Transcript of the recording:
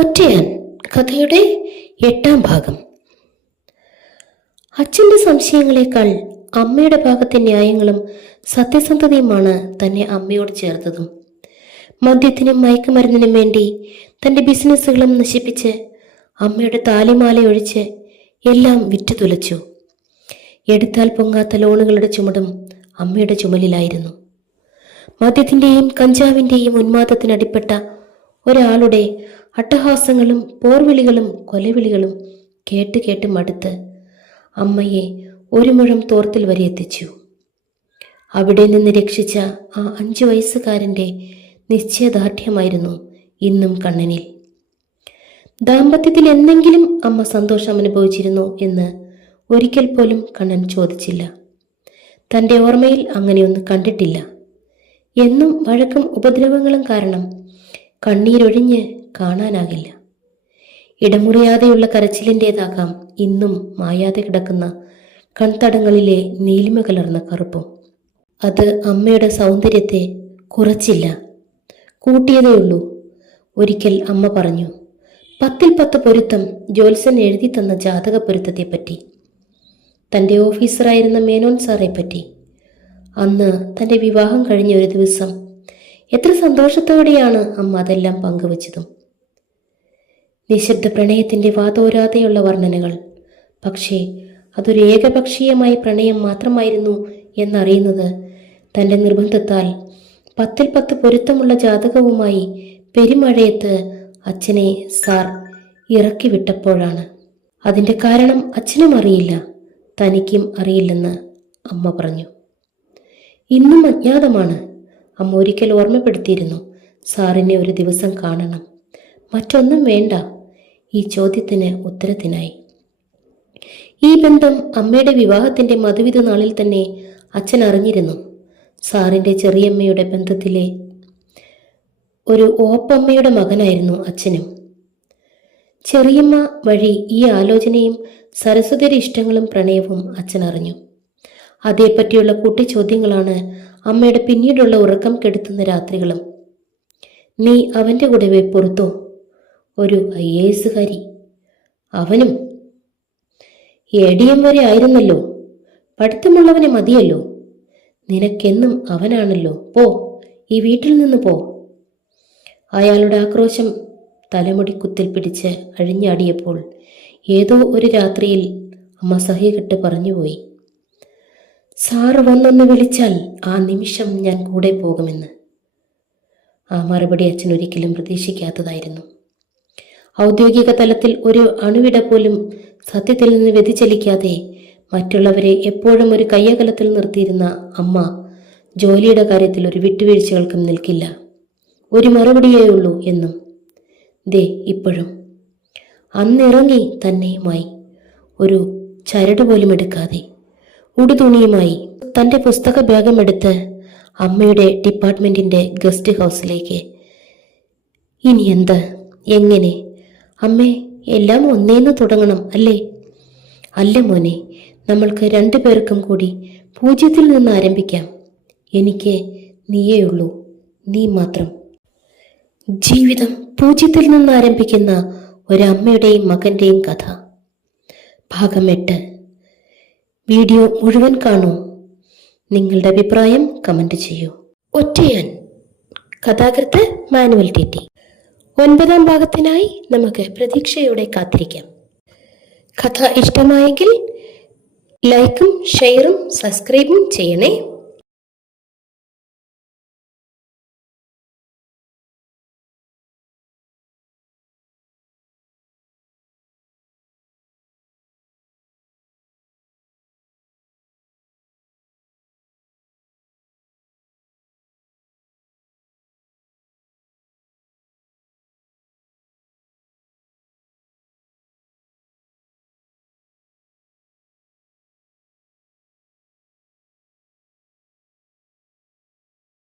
ഒറ്റയാൻ കഥയുടെ 8-ാം ഭാഗം. അച്ഛൻ്റെ സംശയങ്ങളെക്കാൾ അമ്മയുടെ ഭാഗത്തെ ന്യായങ്ങളും സത്യസന്ധതയുമാണ് തന്നെ അമ്മയോട് ചേർത്തതും. മദ്യത്തിനും മയക്കുമരുന്നിനും വേണ്ടി തൻ്റെ ബിസിനസ്സുകളും നശിപ്പിച്ച് അമ്മയുടെ താലിമാലയൊഴിച്ച് എല്ലാം വിറ്റുതുലച്ചു. എടുത്താൽ പൊങ്ങാത്ത ലോണുകളുടെ ചുമടും അമ്മയുടെ ചുമലിലായിരുന്നു. മദ്യത്തിൻ്റെയും കഞ്ചാവിൻ്റെയും ഉന്മാദത്തിനടിപ്പെട്ട ഒരാളുടെ അട്ടഹാസങ്ങളും പോർവിളികളും കൊലവിളികളും കേട്ട് കേട്ട് മടുത്ത് അമ്മയെ ഒരു മുഴം തോർത്തിൽ വരെ എത്തിച്ചു. അവിടെ നിന്ന് രക്ഷിച്ച ആ 5 വയസ്സുകാരൻ്റെ നിശ്ചയദാർഢ്യമായിരുന്നു ഇന്നും കണ്ണനിൽ. ദാമ്പത്യത്തിൽ എന്തെങ്കിലും അമ്മ സന്തോഷം അനുഭവിച്ചിരുന്നു എന്ന് ഒരിക്കൽ പോലും കണ്ണൻ ചോദിച്ചില്ല. തൻ്റെ ഓർമ്മയിൽ അങ്ങനെയൊന്നും കണ്ടിട്ടില്ല. എന്നും വഴക്കും ഉപദ്രവങ്ങളും കാരണം കണ്ണീരൊഴിഞ്ഞ് കാണാനാകില്ല. ഇടമുറിയാതെയുള്ള കരച്ചിലിൻ്റേതാകാം ഇന്നും മായാതെ കിടക്കുന്ന കൺതടങ്ങളിലെ നീലിമ കലർന്ന കറുപ്പും. അത് അമ്മയുടെ സൗന്ദര്യത്തെ കുറച്ചില്ല, കൂട്ടിയതേയുള്ളൂ. ഒരിക്കൽ അമ്മ പറഞ്ഞു, 10-ൽ 10 പൊരുത്തം ജ്യോത്സ്യൻ എഴുതി തന്ന ജാതക പൊരുത്തത്തെപ്പറ്റി, തൻ്റെ ഓഫീസറായിരുന്ന മേനോൻ സാറെ പറ്റി. അന്ന് തൻ്റെ വിവാഹം കഴിഞ്ഞ ഒരു ദിവസം എത്ര സന്തോഷത്തോടെയാണ് അമ്മ അതെല്ലാം പങ്കുവച്ചതും. നിശബ്ദ പ്രണയത്തിൻ്റെ വാതോരാതെയുള്ള വർണ്ണനകൾ. പക്ഷേ അതൊരു ഏകപക്ഷീയമായ പ്രണയം മാത്രമായിരുന്നു എന്നറിയുന്നത് തൻ്റെ നിർബന്ധത്താൽ 10-ൽ 10 പൊരുത്തമുള്ള ജാതകവുമായി പെരുമഴയത്ത് അച്ഛനെ സാർ ഇറക്കി വിട്ടപ്പോഴാണ്. അതിൻ്റെ കാരണം അച്ഛനും അറിയില്ല, തനിക്കും അറിയില്ലെന്ന് അമ്മ പറഞ്ഞു. ഇന്നും അജ്ഞാതമാണ്. അമ്മ ഒരിക്കൽ ഓർമ്മപ്പെടുത്തിയിരുന്നു, സാറിനെ ഒരു ദിവസം കാണണം. മറ്റൊന്നും വേണ്ട. ഈ ചോദ്യത്തിന് ഉത്തരത്തിനായി. ഈ ബന്ധം അമ്മയുടെ വിവാഹത്തിൻ്റെ മധുവിധ നാളിൽ തന്നെ അച്ഛൻ അറിഞ്ഞിരുന്നു. സാറിൻ്റെ ചെറിയമ്മയുടെ ബന്ധത്തിലെ ഒരു ഓപ്പമ്മയുടെ മകനായിരുന്നു അച്ഛനും. ചെറിയമ്മ വഴി ഈ ആലോചനയും സരസ്വതിയുടെ ഇഷ്ടങ്ങളും പ്രണയവും അച്ഛൻ അറിഞ്ഞു. അതേപ്പറ്റിയുള്ള കൂട്ടിച്ചോദ്യങ്ങളാണ് അമ്മയുടെ പിന്നീടുള്ള ഉറക്കം കെടുത്തുന്ന രാത്രികളും. നീ അവൻ്റെ കൂടെ പുറത്തോ? ഒരു IAS-കാരി, അവനും ADM വരെ ആയിരുന്നല്ലോ. പഠിത്തമുള്ളവനെ മതിയല്ലോ. നിനക്കെന്നും അവനാണല്ലോ. പോ, ഈ വീട്ടിൽ നിന്ന് പോ. അയാളുടെ ആക്രോശം തലമുടി കുത്തിൽ പിടിച്ച് അഴിഞ്ഞാടിയപ്പോൾ ഏതോ ഒരു രാത്രിയിൽ അമ്മ സഹികെട്ട് പറഞ്ഞുപോയി, സാറ് വന്നൊന്ന് വിളിച്ചാൽ ആ നിമിഷം ഞാൻ കൂടെ പോകുമെന്ന്. ആ മറുപടി അച്ഛൻ ഒരിക്കലും പ്രതീക്ഷിക്കാത്തതായിരുന്നു. ഔദ്യോഗിക തലത്തിൽ ഒരു അണുവിട പോലും സത്യത്തിൽ നിന്ന് വ്യതിചലിക്കാതെ മറ്റുള്ളവരെ എപ്പോഴും ഒരു കയ്യകലത്തിൽ നിർത്തിയിരുന്ന അമ്മ ജോലിയുടെ കാര്യത്തിൽ ഒരു വിട്ടുവീഴ്ചകൾക്കും നിൽക്കില്ല. ഒരു മറുപടിയേ ഉള്ളൂ എന്നും. ദേ ഇപ്പോഴും അന്നിറങ്ങി തന്നെയുമായി, ഒരു ചരട് പോലും എടുക്കാതെ ഉടുതുണിയുമായി തൻ്റെ പുസ്തക ബാഗമെടുത്ത് അമ്മയുടെ ഡിപ്പാർട്ട്മെൻറ്റിൻ്റെ ഗസ്റ്റ് ഹൗസിലേക്ക്. ഇനി എന്ത്, എങ്ങനെ? അമ്മേ, എല്ലാം ഒന്നേന്ന് തുടങ്ങണം അല്ലേ? അല്ല മോനെ, നമ്മൾക്ക് 2 പേർക്കും കൂടി 0-ൽ നിന്ന് ആരംഭിക്കാം. എനിക്ക് നീയേ ഉള്ളൂ, നീ മാത്രം. ജീവിതം 0-ൽ നിന്ന് ആരംഭിക്കുന്ന ഒരമ്മയുടെയും മകൻ്റെയും കഥ. ഭാഗം 8. വീഡിയോ മുഴുവൻ കാണൂ. നിങ്ങളുടെ അഭിപ്രായം കമൻറ്റ് ചെയ്യൂ. ഒറ്റയാൻ. കഥാകൃത്ത് മാനുവൽ TT. 9-ാം ഭാഗത്തിനായി നമുക്ക് പ്രതീക്ഷയോടെ കാത്തിരിക്കാം. കഥ ഇഷ്ടമായെങ്കിൽ ലൈക്കും ഷെയറും സബ്സ്ക്രൈബും ചെയ്യണേ.